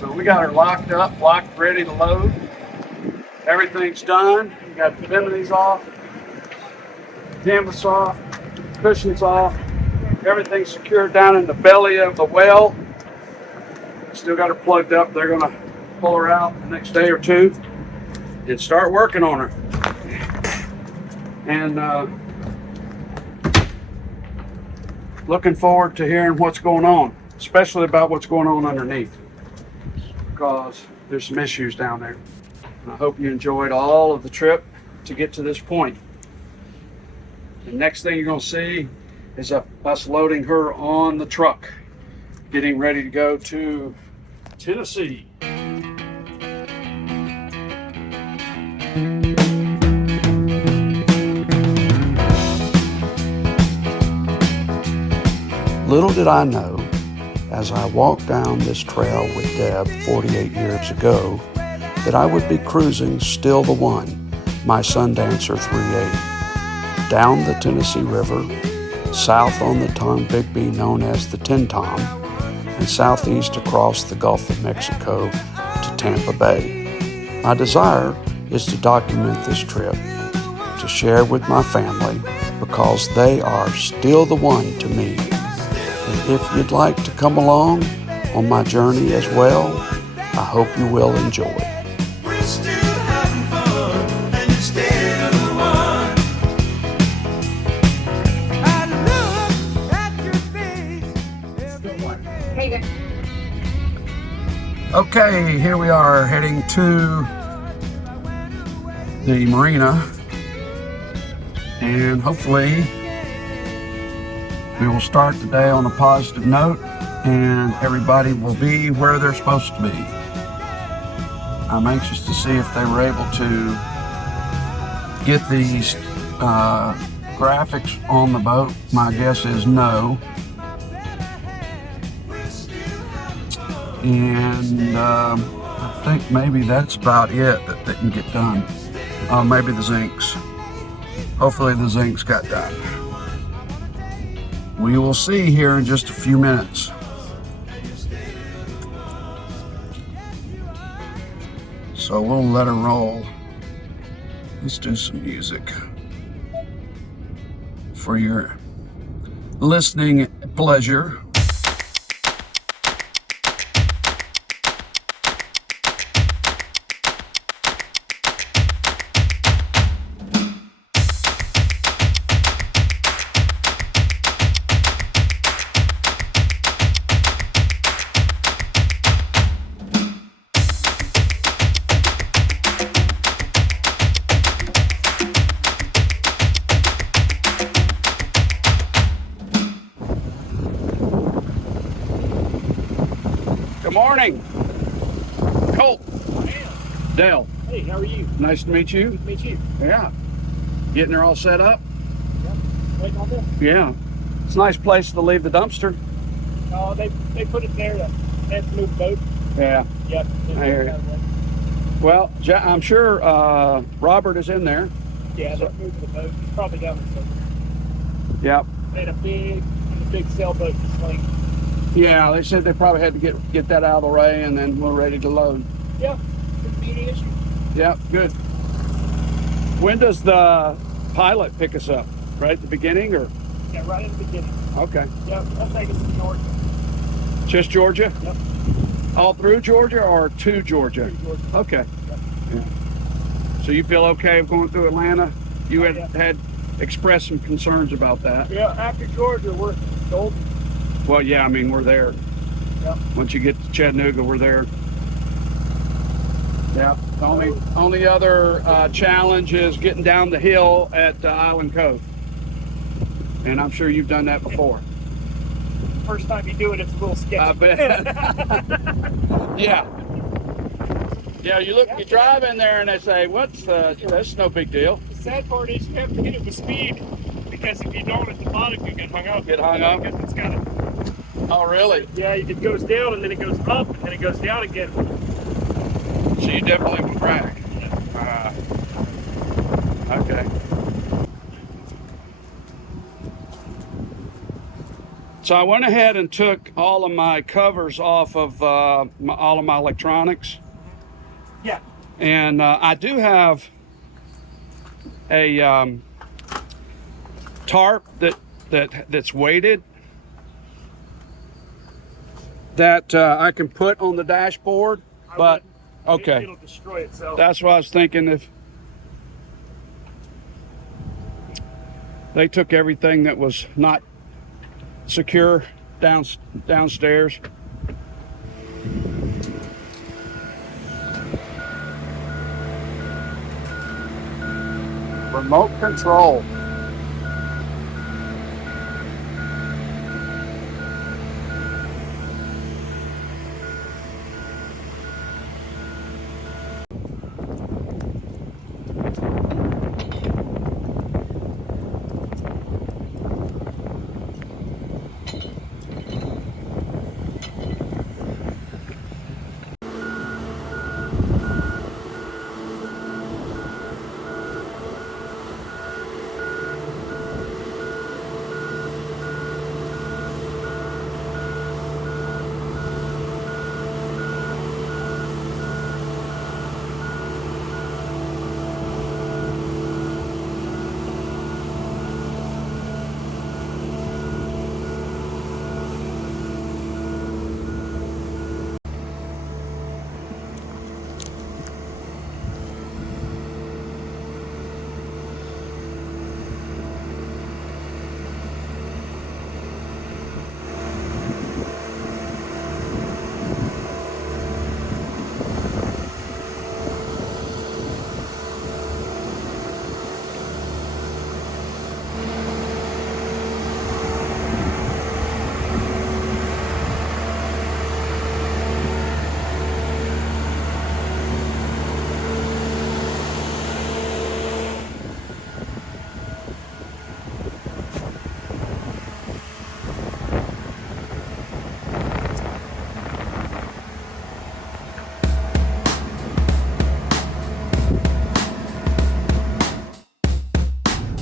So we got her locked up, locked, ready to load. Everything's done. We got the biminies off, canvas off, cushions off. Everything's secured down in the belly of the well. Still got her plugged up. They're gonna pull her out the next day or two and start working on her. And looking forward to hearing what's going on, especially about what's going on underneath, because there's some issues down there. And I hope you enjoyed all of the trip to get to this point. The next thing you're going to see is us loading her on the truck, getting ready to go to Tennessee. Little did I know, as I walked down this trail with Deb 48 years ago, that I would be cruising Still the One, my Sundancer 380, down the Tennessee River, south on the Tombigbee known as the Tin Tom, and southeast across the Gulf of Mexico to Tampa Bay. My desire is to document this trip, to share with my family, because they are still the one to me. And if you'd like to come along on my journey as well, I hope you will enjoy. We're still having fun, and you're still the one. I look at your face every day. Hey there. Okay, here we are heading to the marina, and hopefully we will start the day on a positive note and everybody will be where they're supposed to be. I'm anxious to see if they were able to get these graphics on the boat. My guess is no. And I think maybe that's about it that they can get done. Maybe the zincs. Hopefully the zincs got done. We will see here in just a few minutes. So we'll let her roll. Let's do some music for your listening pleasure. Good morning. Colt. Dale. Hey, how are you? Nice to meet you. Good to meet you. Yeah. Getting her all set up? Yep. Waiting on this. Yeah. It's a nice place to leave the dumpster. They put it there to have to move the boat. Yeah. Yep. I hear you. Well, I'm sure Robert is in there. Yeah, they're moving the boat. It's probably down there somewhere. Yep. They had a big sailboat to swing. Yeah, they said they probably had to get that out of the way, and then we're ready to load. Yeah, shouldn't be any issue. Yep, good. When does the pilot pick us up? Right at the beginning, or? Yeah, right in the beginning. Okay. Yep, I'll take us to Georgia. Just Georgia? Yep. All through Georgia or to Georgia? Through Georgia. Okay. Yep. Yeah. So you feel okay going through Atlanta? You Oh, yeah. had expressed some concerns about that. Yeah, after Georgia, we're golden. Well, yeah, I mean, we're there. Yep. Once you get to Chattanooga, we're there. Yeah. The only other challenge is getting down the hill at Island Cove. And I'm sure you've done that before. First time you do it, it's a little sketchy. I bet. Yeah. Yeah, you drive in there and they say, that's no big deal. The sad part is you have to hit it with speed, because if you don't at the bottom, you get hung up. Get hung up? Because it's got a, Oh, really? yeah, it goes down and then it goes up and then it goes down again. So you definitely will crack. Okay. So I went ahead and took all of my covers off of all of my electronics. Yeah. And I do have a tarp that's weighted that I can put on the dashboard, but okay. It'll destroy itself. That's what I was thinking. If they took everything that was not secure downstairs. Remote control.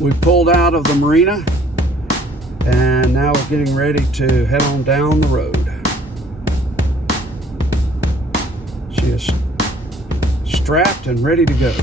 We pulled out of the marina and now we're getting ready to head on down the road. She is strapped and ready to go.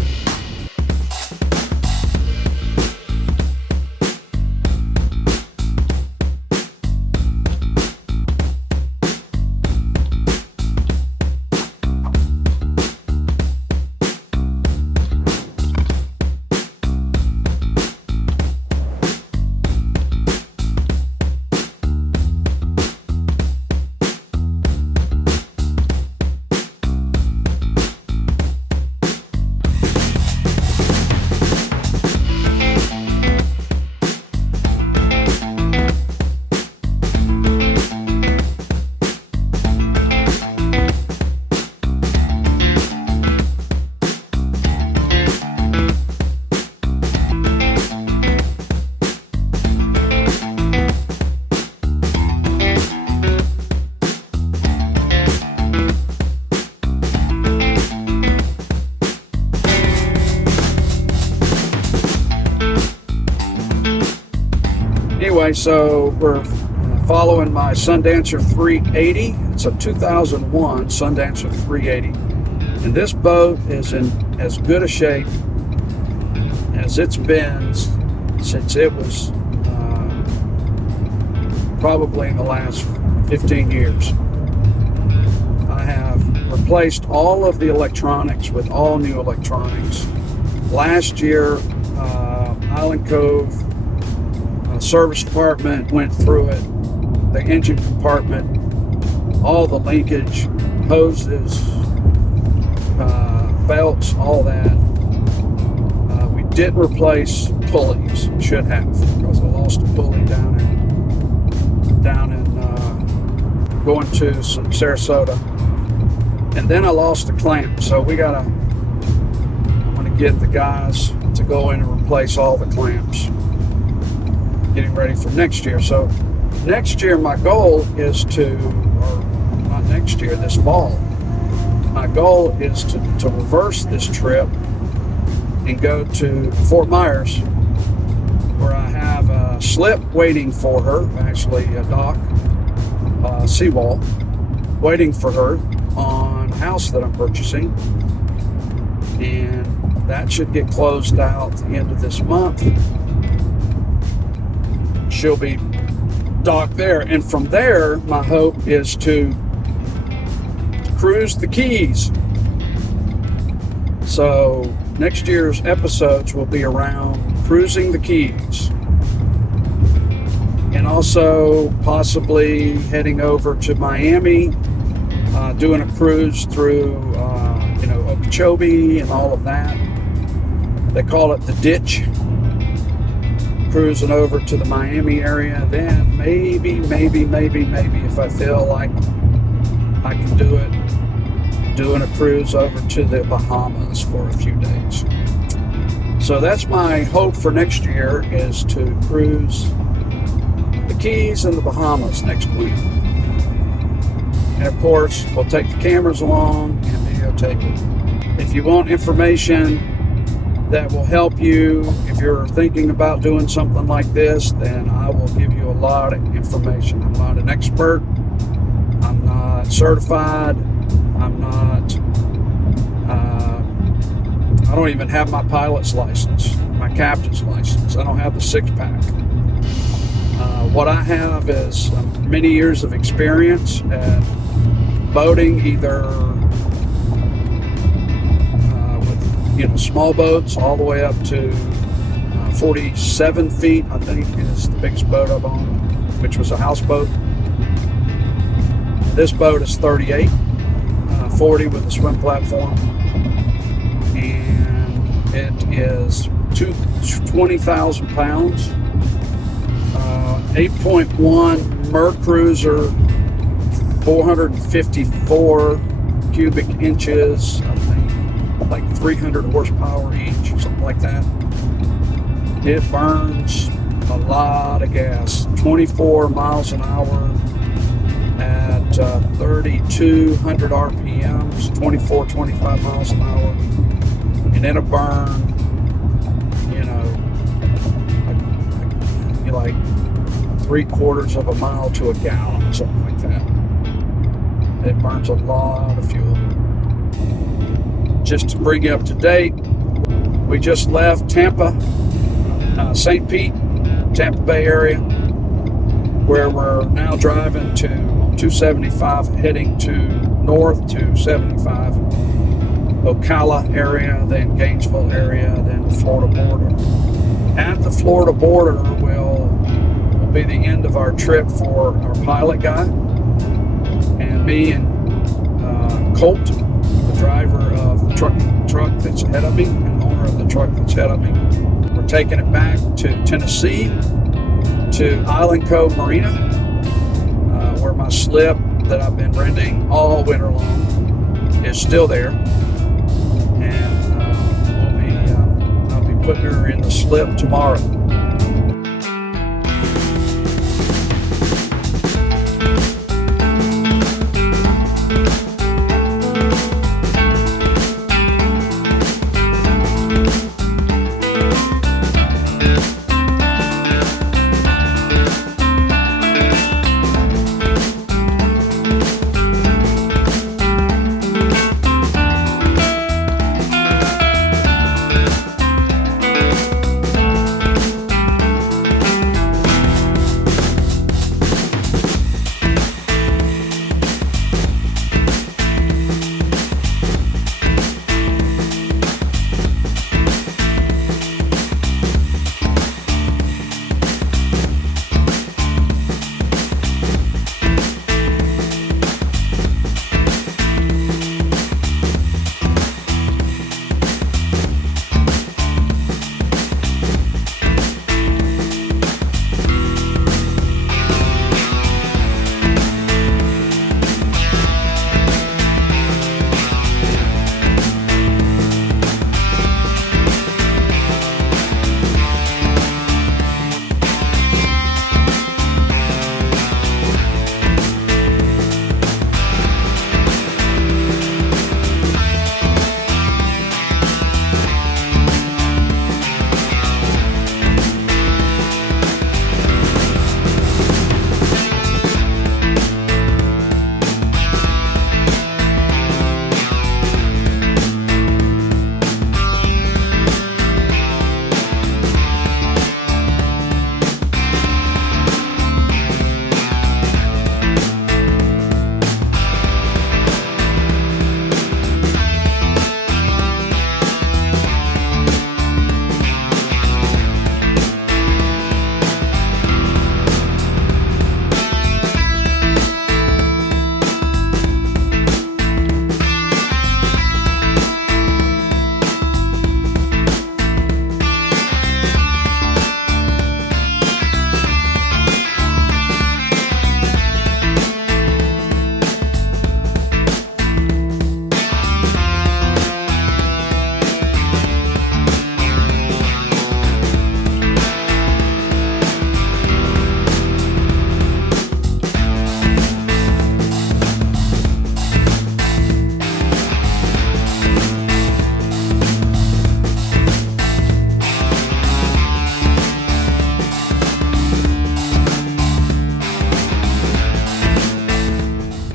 Anyway, so we're following my Sundancer 380. It's a 2001 Sundancer 380. And this boat is in as good a shape as it's been since it was probably in the last 15 years. I have replaced all of the electronics with all new electronics. Last year, Island Cove service department went through it, the engine compartment, all the linkage, hoses, belts, all that. We did replace pulleys, should have, because I lost a pulley down in going to Sarasota, and then I lost a clamp. So I'm going to get the guys to go in and replace all the clamps, getting ready for next year. So next year my goal is to, or not next year, this fall, my goal is to reverse this trip and go to Fort Myers, where I have a slip waiting for her, actually a dock, seawall, waiting for her on a house that I'm purchasing. And that should get closed out at the end of this month. She'll be docked there. And from there, my hope is to cruise the Keys. So next year's episodes will be around cruising the Keys. And also possibly heading over to Miami, doing a cruise through, Okeechobee and all of that. They call it the Ditch. Cruising over to the Miami area. Then maybe, if I feel like I can do it, doing a cruise over to the Bahamas for a few days. So that's my hope for next year, is to cruise the Keys and the Bahamas next week. And of course, we'll take the cameras along and videotape it. If you want information that will help you, if you're thinking about doing something like this, then I will give you a lot of information. I'm not an expert. I'm not certified. I don't even have my pilot's license, my captain's license. I don't have the 6-pack. What I have is many years of experience at boating, either with small boats all the way up to 47 feet, I think, is the biggest boat I've owned, which was a houseboat. This boat is 38, 40 with a swim platform, and it is 20,000 pounds. 8.1 Mercruiser, 454 cubic inches, I think, like 300 horsepower each, something like that. It burns a lot of gas, 24 miles an hour at 3,200 RPMs, 25 miles an hour, and it'll burn, like 3/4 of a mile to a gallon, something like that. It burns a lot of fuel. Just to bring you up to date, we just left Tampa, St. Pete, Tampa Bay area, where we're now driving to 275, heading to north to 75, Ocala area, then Gainesville area, then the Florida border. At the Florida border will be the end of our trip for our pilot guy, and me and Colt, the driver of the truck that's ahead of me, and owner of the truck that's ahead of me. We're taking it back to Tennessee, to Island Cove Marina, where my slip that I've been renting all winter long is still there, and I'll be putting her in the slip tomorrow.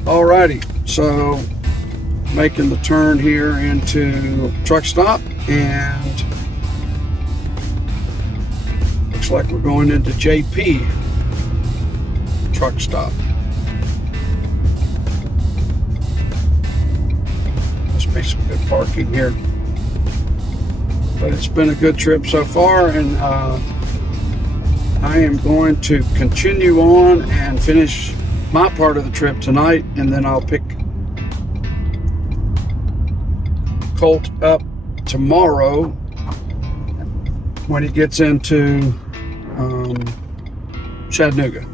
Alrighty, so making the turn here into truck stop, and looks like we're going into JP truck stop. Must be some good parking here. But it's been a good trip so far, and I am going to continue on and finish my part of the trip tonight, and then I'll pick Colt up tomorrow when he gets into Chattanooga.